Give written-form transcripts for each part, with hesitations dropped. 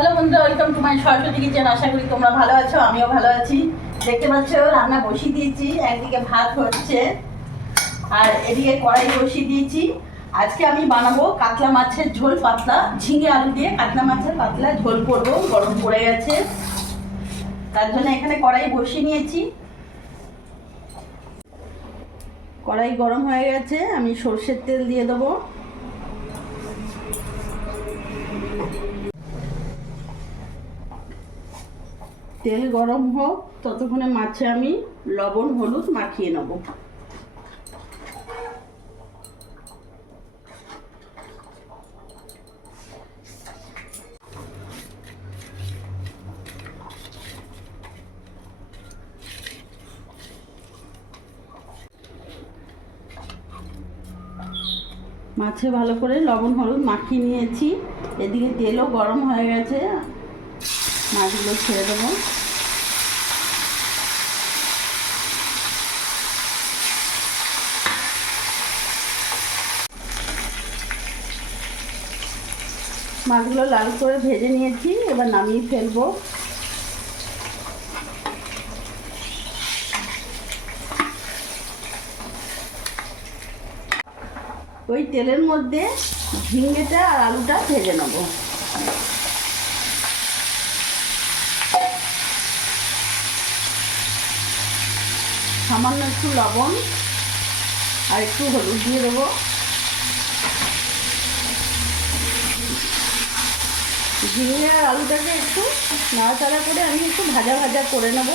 Hello বন্ধুরা, welcome to my Saraswati kitchen. আশা করি তোমরা ভালো আছো, আমিও ভালো আছি। দেখতে পাচ্ছ রান্না বসিয়ে দিয়েছি, একদিকে ভাত হচ্ছে আর এদিকে কড়াই বসিয়ে দিয়েছি। আজকে আমি বানাবো কাতলা মাছের ঝোল, পাতলা ঝিঙে আলু দিয়ে কাতলা মাছের পাতলা ঝোল করবো। গরম পড়ে গেছে, তার জন্য এখানে কড়াই বসিয়ে নিয়েছি। কড়াই গরম হয়ে গেছে, আমি সরষের তেল দিয়ে দেবো। তেল গরম হোক, ততক্ষণে মাছে আমি লবণ হলুদ মাখিয়ে নেব। মাছে ভালো করে লবণ হলুদ মাখিয়ে নিয়েছি। এদিকে তেলও গরম হয়ে গেছে, মাছগুলো ছেড়ে দেবো। মাছগুলো লাল করে ভেজে নিয়েছি, এবার নামিয়ে ফেলবো। ওই তেলের মধ্যে ঝিঙেটা আর আলুটা ভেজে নেব। সামান্য একটু লবণ আর একটু হলুদ দিয়ে দেবো। ঝিঙে আর আলুটাকে একটু নাড়াচাড়া করে আমি একটু ভাজা ভাজা করে নেব।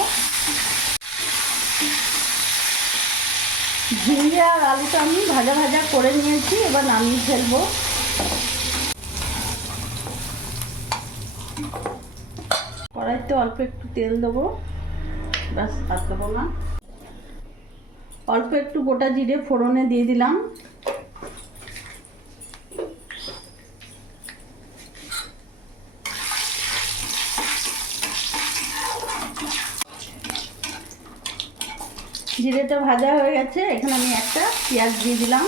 ঝিঙে আর আলুটা আমি ভাজা ভাজা করে নিয়েছি, এবার নামিয়ে ফেলবো। কড়াইতে অল্প একটু তেল দেবো, ব্যাস আর দেবো না। অল্প একটু গোটা জিরে ফোড়নে দিয়ে দিলাম। জিরেটা ভাজা হয়ে গেছে, এখানে আমি একটা পেঁয়াজ দিয়ে দিলাম।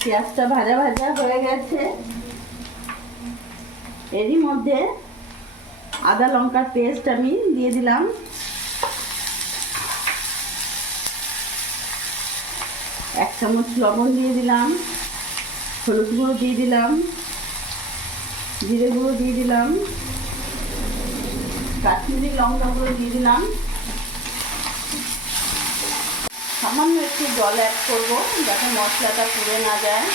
পেঁয়াজটা ভাজা ভাজা হয়ে গেছে, এরই মধ্যে আদা লঙ্কার পেস্ট আমি দিয়ে দিলাম। এক চামচ লবণ দিয়ে দিলাম, হলুদ গুঁড়ো দিয়ে দিলাম, জিরে গুঁড়ো দিয়ে দিলাম, কাশ্মীরি লঙ্কা গুঁড়ো দিয়ে দিলাম। সামান্য একটু জল অ্যাড করবো যাতে মশলাটা পুড়ে না যায়।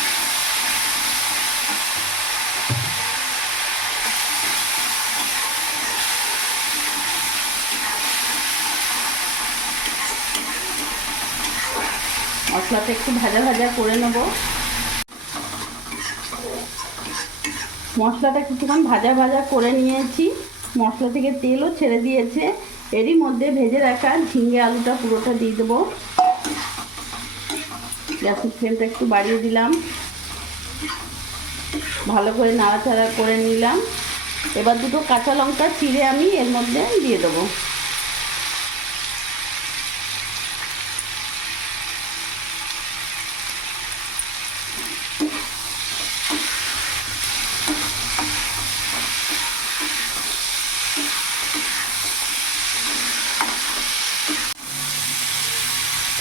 মশলাটা একটু ভাজা ভাজা করে নেব। মশলাটা কিছুক্ষণ ভাজা ভাজা করে নিয়েছি, মশলা থেকে তেলও ছেড়ে দিয়েছে। এরই মধ্যে ভেজে রাখা ঝিঙে আলুটা পুরোটা দিয়ে দেবো। গ্যাসের ফ্লেমটা একটু বাড়িয়ে দিলাম, ভালো করে নাড়াচাড়া করে নিলাম। এবার দুটো কাঁচা লঙ্কা চিড়ে আমি এর মধ্যে দিয়ে দেবো।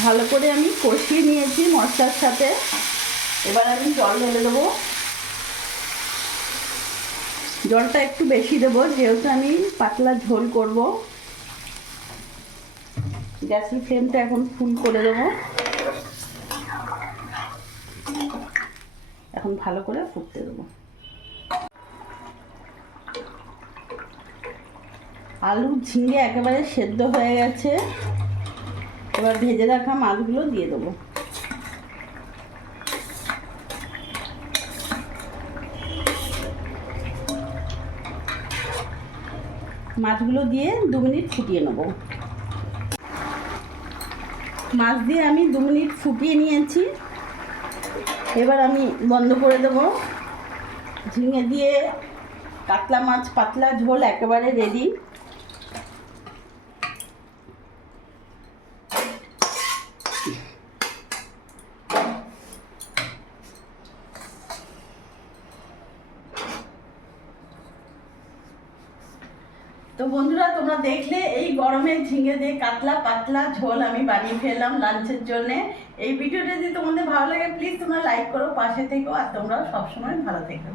ভালো করে আমি কষিয়ে নিয়েছি মশলার সাথে। এবার আমি জল ঢেলে দেবো। জলটা একটু বেশি দেবো, যেহেতু আমি পাতলা ঝোল করব। গ্যাসের ফ্লেমটা এখন ফুল করে দেবো। এখন ভালো করে ফুটতে দেবো। আলু ঝিঙে একেবারে সেদ্ধ হয়ে গেছে, এবার ভেজে রাখা মাছগুলো দিয়ে দেবো। মাছগুলো দিয়ে 2 মিনিট ফুটিয়ে নেব। মাছ দিয়ে আমি 2 মিনিট ফুটিয়ে নিয়েছি, এবার আমি বন্ধ করে দেবো। ঝিঙে দিয়ে কাতলা মাছ পাতলা ঝোল একেবারে রেডি। তো বন্ধুরা, তোমরা দেখলে এই গরমে ঝিঙে দিয়ে কাতলা পাতলা ঝোল আমি বানিয়ে ফেললাম লাঞ্চের জন্য। এই ভিডিওটা যদি তোমাদের ভালো লাগে প্লিজ তোমরা লাইক করো, পাশে থেকো, আর তোমরা সবসময় ভালো থেকো।